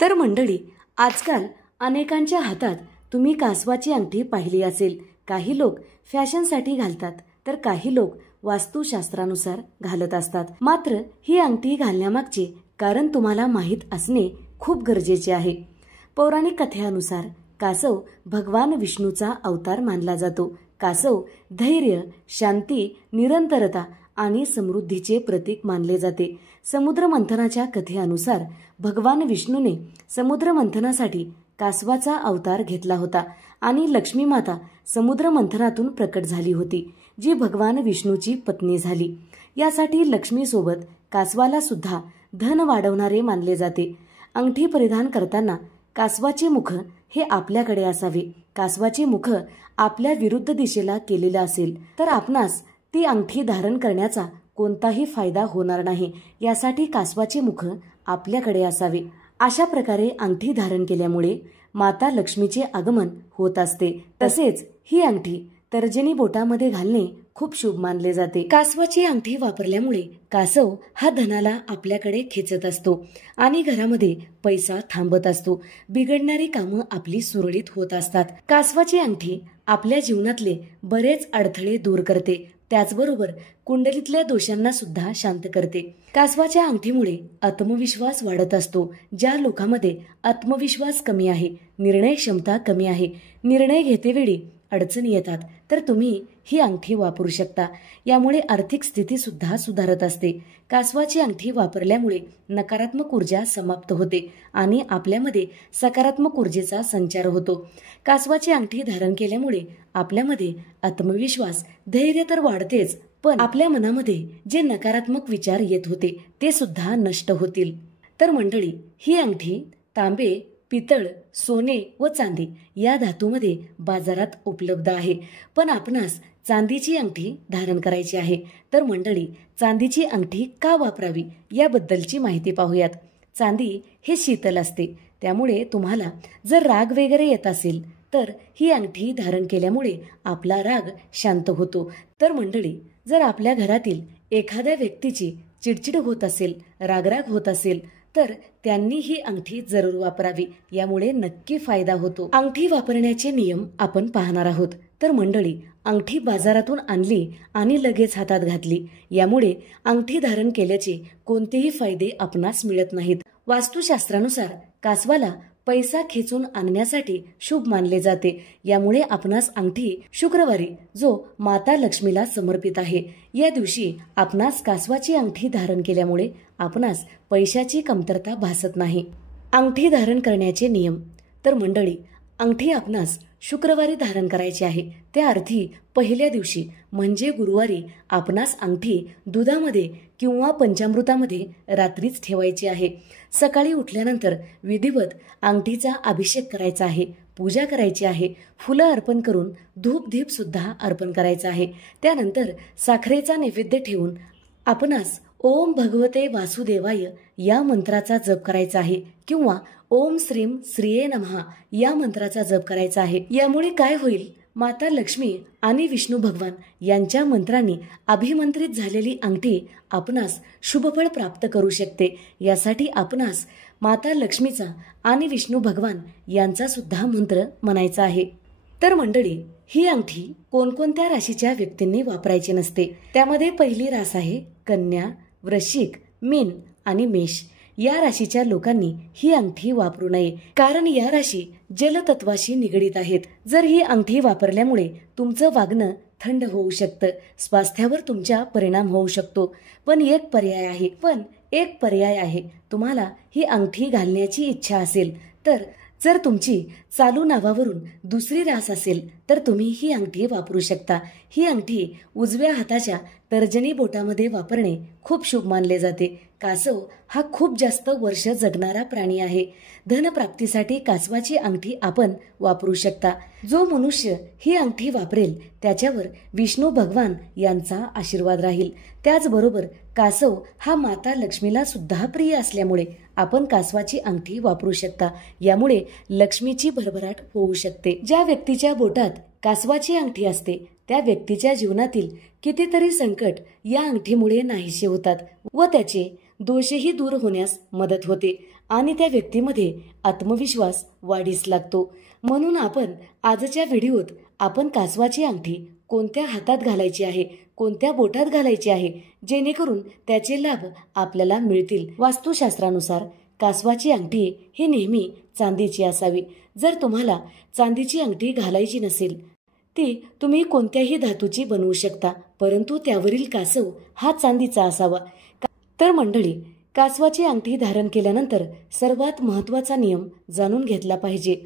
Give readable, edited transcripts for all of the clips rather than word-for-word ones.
तर मंडळी, आजकाल अनेकांच्या हातात तुम्ही कासवाची अंगठी पाहिली असेल. काही लोक फॅशनसाठी घालतात, तर काही लोक वास्तुशास्त्रानुसार घालत असतात. मात्र ही अंगठी घालण्यामागचे कारण तुम्हाला माहीत असणे खूप गरजेचे आहे. पौराणिक कथेनुसार कासव भगवान विष्णूचा अवतार मानला जातो. कासव धैर्य, शांती, निरंतरता आणि समृद्धीचे प्रतीक मानले जाते. समुद्र मंथनाच्या कथेनुसार भगवान विष्णूने समुद्र मंथनासाठी कासवाचा अवतार घेतला होता आणि लक्ष्मी माता समुद्र मंथनातून प्रकट झाली होती, जी भगवान विष्णूची पत्नी झाली. यासाठी लक्ष्मीसोबत कासवाला सुद्धा धन वाढवणारे मानले जाते. अंगठी परिधान करताना कासवाचे मुख हे आपल्याकडे असावे. कासवाचे मुख आपल्या विरुद्ध दिशेला केलेले असेल तर आपणास ती अंगठी धारण करण्याचा कोणताही फायदा होणार नाही. यासाठी कासवाचे मुख आपल्याकडे असावे. अशा प्रकारे अंगठी धारण केल्यामुळे माता लक्ष्मीचे आगमन होत असते. तसेच ही अंगठी तर्जनी बोटामध्ये घालणे खूप शुभ मानले जाते. कासवाची अंगठी वापरल्यामुळे कासव हा धनाला आपल्याकडे खेचत असतो आणि घरामध्ये पैसा थांबत असतो. बिघडणारी कामं आपली सुरळीत होत असतात. कासवाची अंगठी आपल्या जीवनातले बरेच अडथळे दूर करते. त्याचबरोबर कुंडलीतल्या दोषांना सुद्धा शांत करते. कासवाच्या अंगठीमुळे आत्मविश्वास वाढत असतो. ज्या लोकांमध्ये आत्मविश्वास कमी आहे, निर्णय क्षमता कमी आहे, निर्णय घेतेवेळी अडचणी येतात, तर तुम्ही ही अंगठी वापरू शकता. यामुळे आर्थिक स्थिती सुद्धा सुधारत असते. कासवाची अंगठी वापरल्यामुळे नकारात्मक ऊर्जा समाप्त होते आणि आपल्यामध्ये सकारात्मक ऊर्जेचा संचार होतो. कासवाची अंगठी धारण केल्यामुळे आपल्यामध्ये आत्मविश्वास, धैर्य तर वाढतेच, पण आपल्या मनामध्ये जे नकारात्मक विचार येत होते ते सुद्धा नष्ट होतील. तर मंडळी, ही अंगठी तांबे, पितळ, सोने व चांदी या धातूमध्ये बाजारात उपलब्ध आहे. पण आपणास चांदीची अंगठी धारण करायची आहे. तर मंडळी, चांदीची अंगठी का वापरावी याबद्दलची माहिती पाहूयात. चांदी हे शीतल असते, त्यामुळे तुम्हाला जर राग वगैरे येत असेल तर ही अंगठी धारण केल्यामुळे आपला राग शांत होतो. तर मंडळी, जर आपल्या घरातील एखाद्या व्यक्तीची चिडचिड होत असेल, रागराग होत असेल, तर त्यांनी ही अंगठी जरूर वापरावी. यामुळे नक्की फायदा होतो. अंगठी वापरण्याचे नियम आपण पाहणार आहोत. तर मंडळी, अंगठी बाजारातून आणली आणि लगेच हातात घातली, यामुळे अंगठी धारण केल्याचे कोणतेही फायदे आपणास मिळत नाहीत. वास्तुशास्त्रानुसार कासवाला पैसा खेचून आणण्यासाठी शुभ मानले जाते. यामुळे आपणास अंगठी शुक्रवारी, जो माता लक्ष्मीला समर्पित आहे, या दिवशी आपणास कासवाची अंगठी धारण केल्यामुळे आपणास पैशाची कमतरता भासत नाही. अंगठी धारण करण्याचे नियम. तर मंडळी, अंगठी आपणास शुक्रवारी धारण करायची आहे. त्या अर्थी पहिल्या दिवशी म्हणजे गुरुवारी आपणास अंगठी दुधामध्ये किंवा पंचामृतामध्ये रात्रीच ठेवायची आहे. सकाळी उठल्यानंतर विधिवत अंगठीचा अभिषेक करायचा आहे, पूजा करायची आहे, फुलं अर्पण करून धूप दीप सुद्धा अर्पण करायचा आहे. त्यानंतर साखरेचा नैवेद्य ठेवून आपणास ओम भगवते वासुदेवाय या मंत्राचा जप करायचा आहे किंवा ओम श्रीम श्रीये नमः या मंत्राचा जप करायचा आहे. यामुळे काय होईल, माता लक्ष्मी आणि विष्णू भगवान यांच्या मंत्रांनी अभिमंत्रित झालेली अंगठी आपणास शुभफळ प्राप्त करू शकते. यासाठी आपणास माता लक्ष्मीचा आणि विष्णू भगवान यांचा सुद्धा मंत्र म्हणायचा आहे. तर मंडळी, ही अंगठी कोणकोणत्या राशीच्या व्यक्तींनी वापरायची नसते. त्यामध्ये पहिली रास आहे कन्या, वृश्चिक, मीन आणि मेष. या राशीच्या लोकांनी ही अंगठी वापरू नये, कारण या राशी जलतत्वाशी निगडीत आहेत. जर ही अंगठी वापरल्यामुळे तुमचं वागणं थंड होऊ शकतं, स्वास्थ्यावर तुमच्या परिणाम होऊ शकतो. पण एक पर्याय आहे. तुम्हाला ही अंगठी घालण्याची इच्छा असेल तर, जर तुमची चालू नावावरून दुसरी रास असेल तर तुम्ही ही अंगठी वापरू शकता. ही अंगठी उजव्या हाताच्या तर्जनी बोटामध्ये वापरणे खूप शुभ मानले जाते. कासव हा खूप जास्त वर्ष जगणारा प्राणी आहे. धनप्राप्तीसाठी कासवाची अंगठी आपण वापरू शकता. जो मनुष्य ही अंगठी वापरेल त्याच्यावर विष्णू भगवान यांचा आशीर्वाद राहील. त्याचबरोबर कासव हा माता लक्ष्मीला सुद्धा प्रिय असल्यामुळे आपण कासवाची अंगठी वापरू शकता. यामुळे लक्ष्मीची भरभराट होऊ शकते. ज्या व्यक्तीच्या बोटात कासवाची अंगठी असते त्या व्यक्तीच्या जीवनातील कितीतरी संकट या अंगठीमुळे नाहीसे होतात व त्याचे दोषही दूर होण्यास मदत होते. आणि त्या व्यक्तीमध्ये आत्मविश्वास वाढीस लागतो. म्हणून आपण आजच्या व्हिडिओत आपण कासवाची अंगठी कोणत्या हातात घालायची आहे, कोणत्या बोटात घालायची आहे, जेणेकरून त्याचे लाभ आपल्याला मिळतील. वास्तुशास्त्रानुसार कासवाची अंगठी ही नेहमी चांदीची असावी. जर तुम्हाला चांदीची अंगठी घालायची नसेल, ती तुम्ही कोणत्याही धातूची बनवू शकता, परंतु त्यावरील कासव हा चांदीचा असावा. तर मंडळी, कासवाची अंगठी धारण केल्यानंतर सर्वात महत्त्वाचा नियम जाणून घेतला पाहिजे.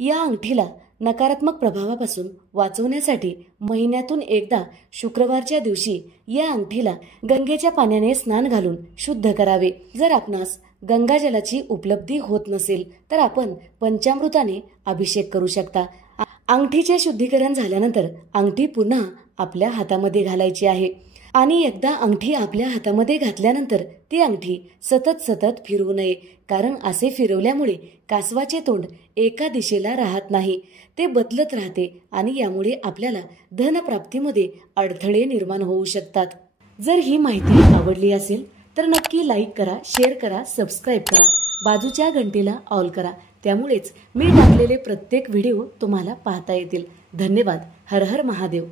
या अंगठीला नकारात्मक प्रभावापासून वाचवण्यासाठी महिन्यातून एकदा शुक्रवारच्या दिवशी या अंगठीला गंगेच्या पाण्याने स्नान घालून शुद्ध करावे. जर आपणास गंगाजलाची उपलब्धी होत नसेल तर आपण पंचामृताने अभिषेक करू शकता. अंगठीचे शुद्धीकरण झाल्यानंतर अंगठी पुन्हा आपल्या हातामध्ये घालायची आहे आणि एकदा अंगठी आपल्या हातामध्ये घातल्यानंतर ती अंगठी सतत फिरवू नये, कारण असे फिरवल्यामुळे कासवाचे तोंड एका दिशेला राहत नाही, ते बदलत राहते आणि यामुळे आपल्याला धनप्राप्तीमध्ये अडथळे निर्माण होऊ शकतात. जर ही माहिती आवडली असेल तर नक्की लाईक करा, शेअर करा, सबस्क्राईब करा, बाजूच्या घंटीला ऑल करा. त्यामुळेच मी टाकलेले प्रत्येक व्हिडिओ तुम्हाला पाहता येतील. धन्यवाद. हर हर महादेव.